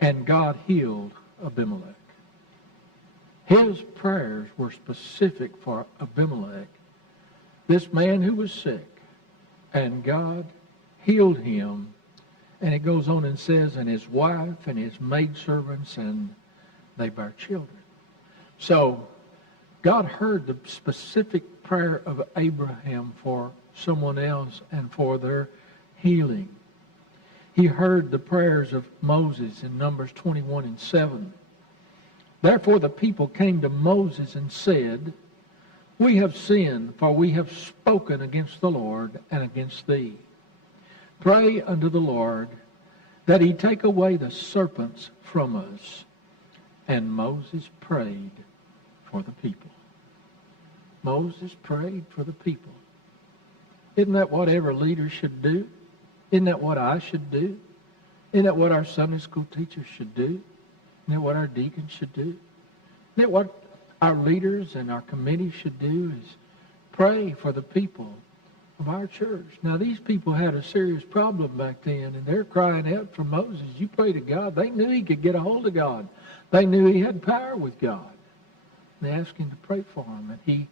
and God healed Abimelech. His prayers were specific for Abimelech, this man who was sick, and God healed him. And it goes on and says, and his wife and his maidservants, and they bare children. So God heard the specific prayer of Abraham for someone else and for their healing. He heard the prayers of Moses in Numbers 21:7. Therefore the people came to Moses and said, We have sinned, for we have spoken against the Lord and against thee. Pray unto the Lord that he take away the serpents from us. And Moses prayed for the people. Moses prayed for the people. Isn't that what every leader should do? Isn't that what I should do? Isn't that what our Sunday school teachers should do? Isn't that what our deacons should do? Isn't that what our leaders and our committee should do, is pray for the people of our church? Now, these people had a serious problem back then, and they're crying out for Moses. You pray to God. They knew he could get a hold of God. They knew he had power with God. They asked him to pray for them, and he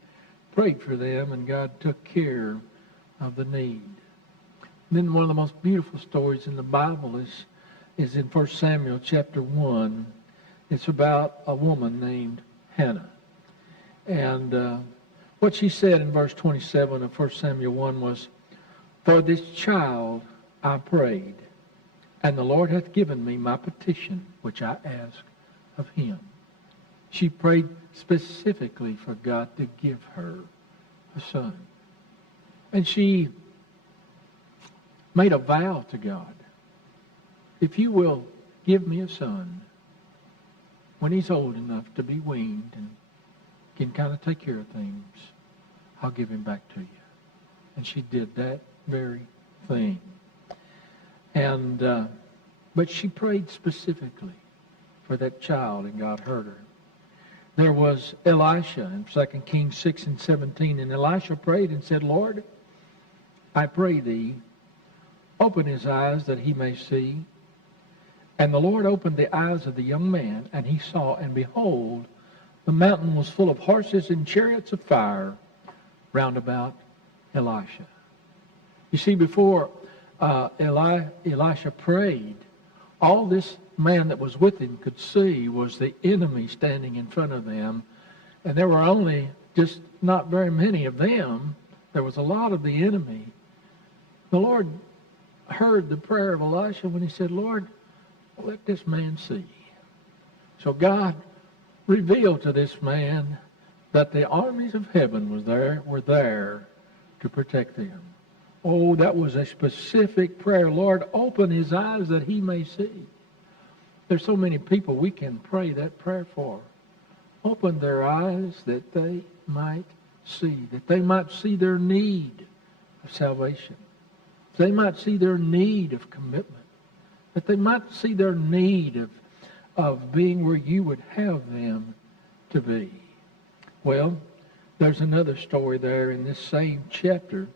prayed for them, and God took care of the need. And then one of the most beautiful stories in the Bible is in 1 Samuel chapter 1. It's about a woman named Hannah. And what she said in verse 27 of 1 Samuel 1 was, For this child I prayed, and the Lord hath given me my petition, which I asked of him. She prayed specifically for God to give her a son. And she made a vow to God. If you will give me a son, when he's old enough to be weaned and can kind of take care of things, I'll give him back to you. And she did that very thing. And but she prayed specifically for that child, and God heard her. There was Elisha in 2 Kings 6:17, and Elisha prayed and said, Lord, I pray thee, open his eyes that he may see. And the Lord opened the eyes of the young man, and he saw, and behold, the mountain was full of horses and chariots of fire round about Elisha. You see, before Elisha prayed, all this man that was with him could see was the enemy standing in front of them. And there were only just not very many of them. There was a lot of the enemy. The Lord heard the prayer of Elisha when he said, Lord, let this man see. So God revealed to this man that the armies of heaven were there to protect them. Oh, that was a specific prayer. Lord, open his eyes that he may see. There's so many people we can pray that prayer for. Open their eyes that they might see, that they might see their need of salvation. They might see their need of commitment, that they might see their need of being where you would have them to be. Well, there's another story there in this same chapter,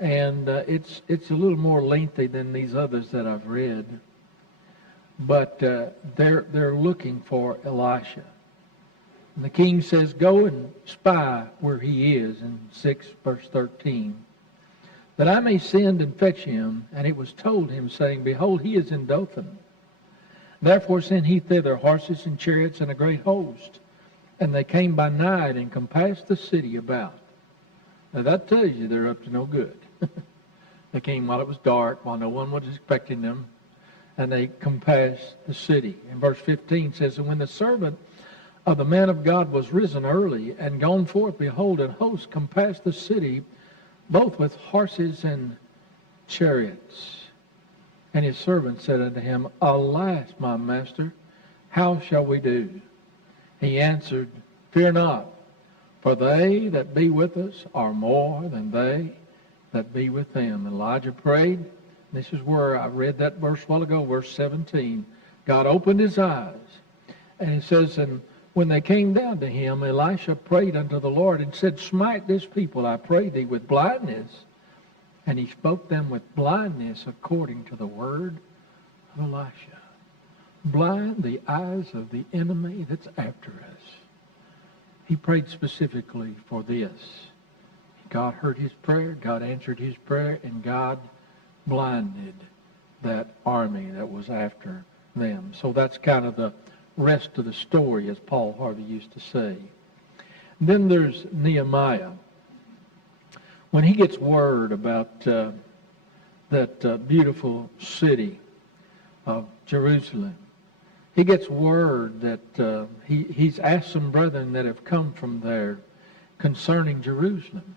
and it's a little more lengthy than these others that I've read, but they're looking for Elisha. And the king says, go and spy where he is in 6 verse 13. That I may send and fetch him. And it was told him, saying, Behold, he is in Dothan. Therefore sent he thither horses and chariots and a great host. And they came by night and compassed the city about. Now that tells you they're up to no good. They came while it was dark, while no one was expecting them. And they compassed the city. And verse 15 says, And when the servant of the man of God was risen early and gone forth, behold, an host compassed the city, both with horses and chariots. And his servant said unto him, Alas, my master, how shall we do? He answered, Fear not, for they that be with us are more than they that be with them. Elijah prayed. This is where I read that verse a while ago, verse 17. God opened his eyes. And it says, And when they came down to him, Elisha prayed unto the Lord and said, Smite this people, I pray thee, with blindness. And he spoke them with blindness according to the word of Elisha. Blind the eyes of the enemy that's after us. He prayed specifically for this. God heard his prayer, God answered his prayer, and God blinded that army that was after them. So that's kind of the rest of the story, as Paul Harvey used to say. Then there's Nehemiah. When he gets word about that beautiful city of Jerusalem, he gets word that he's asked some brethren that have come from there concerning Jerusalem.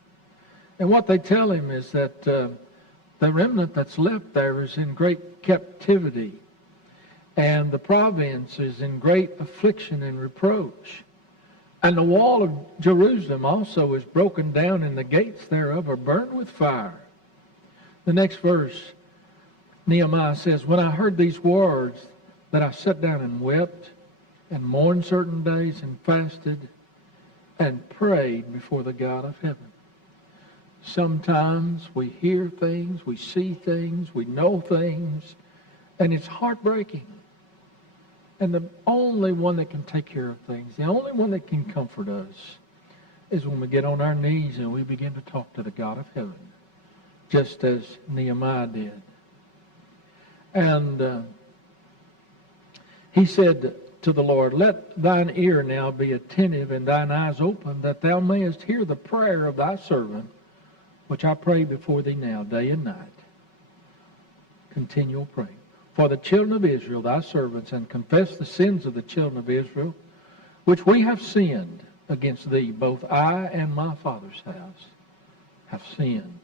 And what they tell him is that the remnant that's left there is in great captivity, and the province is in great affliction and reproach. And the wall of Jerusalem also is broken down, and the gates thereof are burned with fire. The next verse, Nehemiah says, when I heard these words, that I sat down and wept, and mourned certain days, and fasted, and prayed before the God of heaven. Sometimes we hear things, we see things, we know things, and it's heartbreaking. And the only one that can take care of things, the only one that can comfort us, is when we get on our knees and we begin to talk to the God of heaven, just as Nehemiah did. And he said to the Lord, let thine ear now be attentive and thine eyes open, that thou mayest hear the prayer of thy servant, which I pray before thee now, day and night. Continual praying. For the children of Israel, thy servants, and confess the sins of the children of Israel, which we have sinned against thee, both I and my father's house have sinned.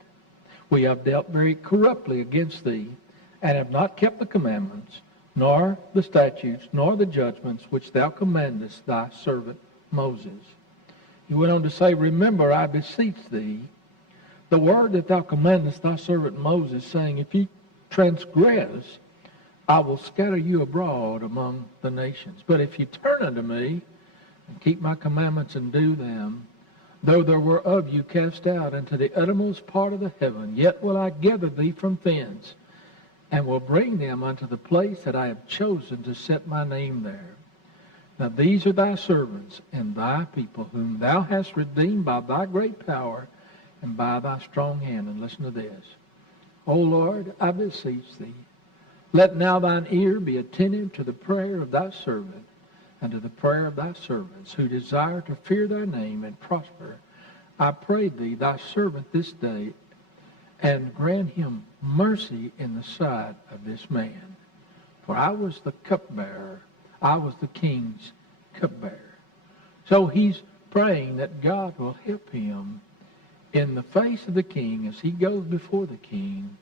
We have dealt very corruptly against thee, and have not kept the commandments, nor the statutes, nor the judgments which thou commandest thy servant Moses. He went on to say, remember, I beseech thee, the word that thou commandest thy servant Moses, saying, if ye transgress, I will scatter you abroad among the nations. But if you turn unto me, and keep my commandments and do them, though there were of you cast out into the uttermost part of the heaven, yet will I gather thee from thence, and will bring them unto the place that I have chosen to set my name there. Now these are thy servants and thy people, whom thou hast redeemed by thy great power and by thy strong hand. And listen to this. O Lord, I beseech thee, let now thine ear be attentive to the prayer of thy servant, and to the prayer of thy servants, who desire to fear thy name and prosper. I pray thee, thy servant this day, and grant him mercy in the sight of this man. For I was the cupbearer. I was the king's cupbearer. So he's praying that God will help him in the face of the king as he goes before the king,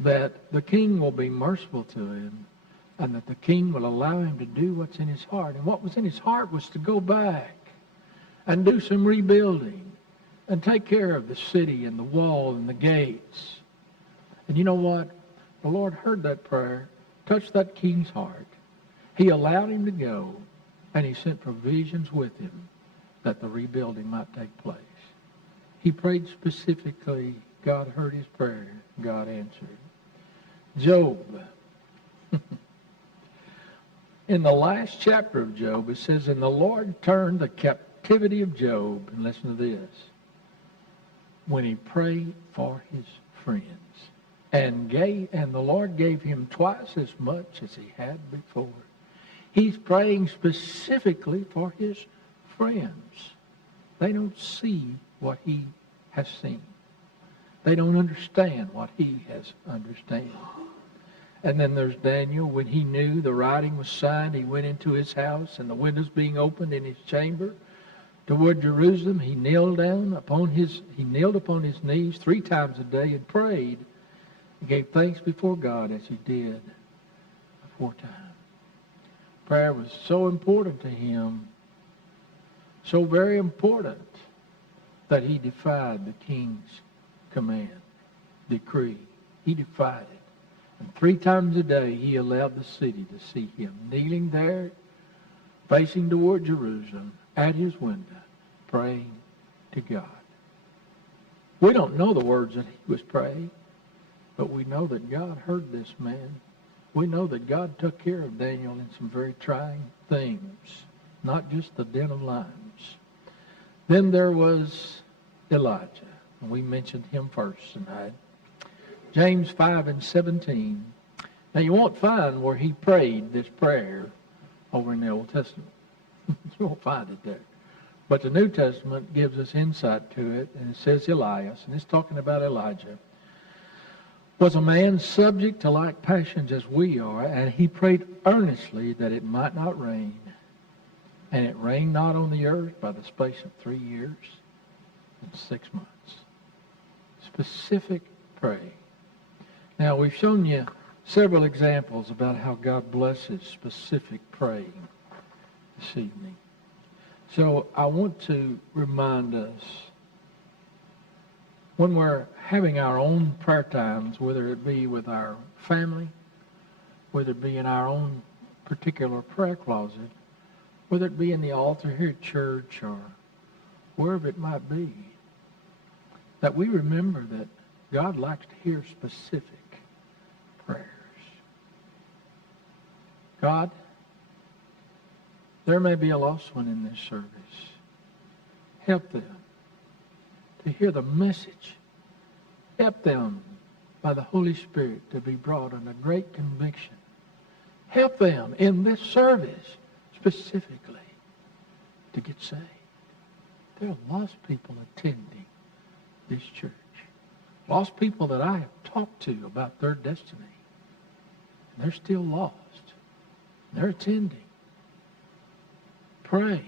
that the king will be merciful to him, and that the king will allow him to do what's in his heart. And what was in his heart was to go back and do some rebuilding and take care of the city and the wall and the gates. And you know what? The Lord heard that prayer, touched that king's heart. He allowed him to go, and he sent provisions with him that the rebuilding might take place. He prayed specifically. God heard his prayer. God answered. Job. In the last chapter of Job, it says, and the Lord turned the captivity of Job, and listen to this, when he prayed for his friends, and the Lord gave him twice as much as he had before. He's praying specifically for his friends. They don't see what he has seen. They don't understand what he has understood. And then there's Daniel. When he knew the writing was signed, he went into his house, and the windows being opened in his chamber toward Jerusalem, he knelt upon his knees 3 times a day and prayed and gave thanks before God as he did aforetime. Prayer was so important to him, so very important, that he defied the king's command, decree. He defied it. And 3 times a day he allowed the city to see him kneeling there, facing toward Jerusalem, at his window, praying to God. We don't know the words that he was praying, but we know that God heard this man, we know that God took care of Daniel in some very trying things, not just the den of lions. Then there was Elijah, and we mentioned him first tonight. James 5:17. Now you won't find where he prayed this prayer over in the Old Testament. You won't find it there. But the New Testament gives us insight to it, and it says Elias, and it's talking about Elijah, was a man subject to like passions as we are, and he prayed earnestly that it might not rain. And it rained not on the earth by the space of 3 years and 6 months. Specific praying. Now, we've shown you several examples about how God blesses specific praying this evening. So I want to remind us, when we're having our own prayer times, whether it be with our family, whether it be in our own particular prayer closet, whether it be in the altar here at church or wherever it might be, that we remember that God likes to hear specific prayers. God, there may be a lost one in this service. Help them to hear the message. Help them by the Holy Spirit to be brought under great conviction. Help them in this service specifically to get saved. There are lost people attending this church. Lost people that I have talked to about their destiny. And they're still lost. They're attending. Pray,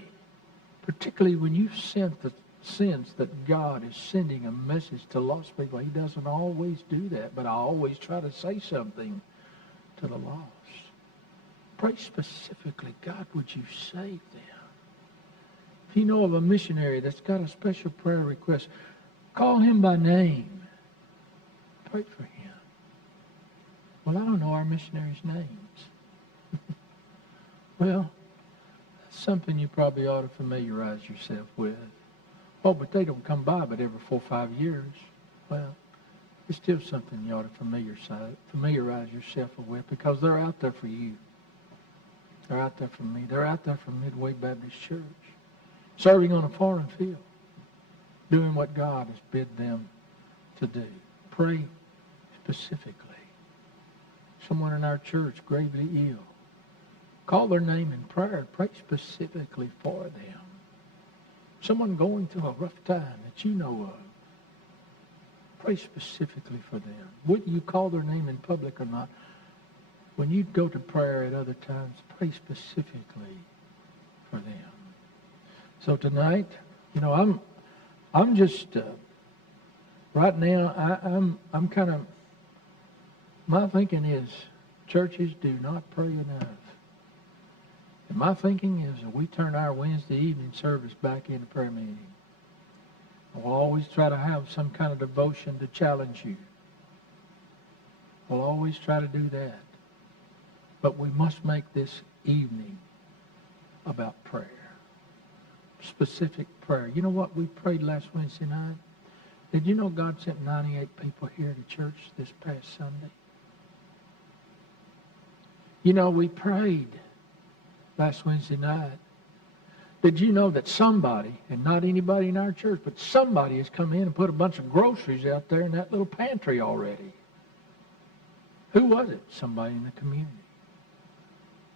particularly when you sense that God is sending a message to lost people. He doesn't always do that, but I always try to say something to the lost. Pray specifically, God, would you save them? If you know of a missionary that's got a special prayer request, call him by name. Pray for him. Well, I don't know our missionaries' names. Well, that's something you probably ought to familiarize yourself with. Oh, but they don't come by but every 4 or 5 years. Well, it's still something you ought to familiarize yourself with, because they're out there for you. They're out there for me. They're out there for Midway Baptist Church, serving on a foreign field, doing what God has bid them to do. Pray specifically. Someone in our church gravely ill. Call their name in prayer. Pray specifically for them. Someone going through a rough time that you know of. Pray specifically for them. Whether you call their name in public or not, when you go to prayer at other times, pray specifically for them. So tonight, I'm just right now. I'm kind of. My thinking is, churches do not pray enough. And my thinking is that we turn our Wednesday evening service back into prayer meeting. We'll always try to have some kind of devotion to challenge you. We'll always try to do that. But we must make this evening about prayer. Specific prayer. You know what we prayed last Wednesday night? Did you know God sent 98 people here to church this past Sunday? You know, we prayed last Wednesday night. Did you know that somebody, and not anybody in our church, but somebody has come in and put a bunch of groceries out there in that little pantry already? Who was it? Somebody in the community.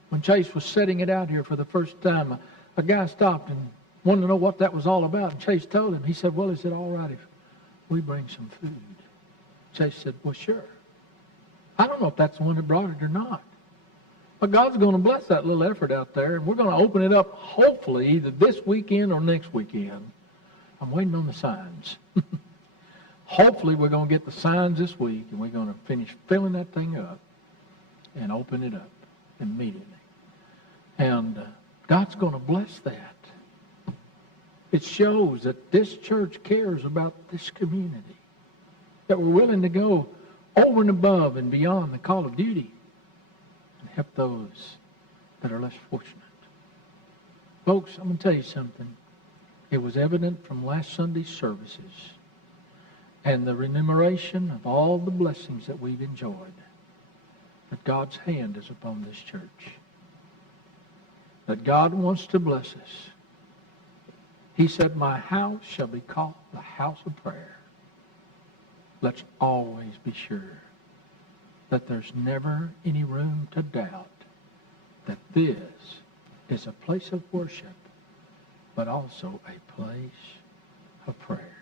When Chase was setting it out here for the first time, a guy stopped and wanted to know what that was all about. And Chase told him. He said, well, is it all right if we bring some food? Chase said, well, sure. I don't know if that's the one that brought it or not. But God's going to bless that little effort out there, and we're going to open it up hopefully either this weekend or next weekend. I'm waiting on the signs. Hopefully we're going to get the signs this week, and we're going to finish filling that thing up and open it up immediately. And God's going to bless that. It shows that this church cares about this community, that we're willing to go over and above and beyond the call of duty and help those that are less fortunate. Folks, I'm going to tell you something. It was evident from last Sunday's services and the remuneration of all the blessings that we've enjoyed, that God's hand is upon this church, that God wants to bless us. He said, my house shall be called the house of prayer. Let's always be sure that there's never any room to doubt that this is a place of worship, but also a place of prayer.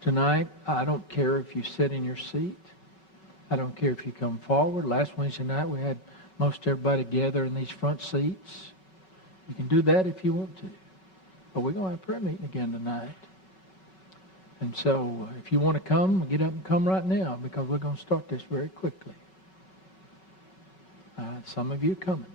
Tonight, I don't care if you sit in your seat. I don't care if you come forward. Last Wednesday night, we had most everybody gather in these front seats. You can do that if you want to. But we're going to have a prayer meeting again tonight. And so if you want to come, get up and come right now, because we're going to start this very quickly. Some of you are coming.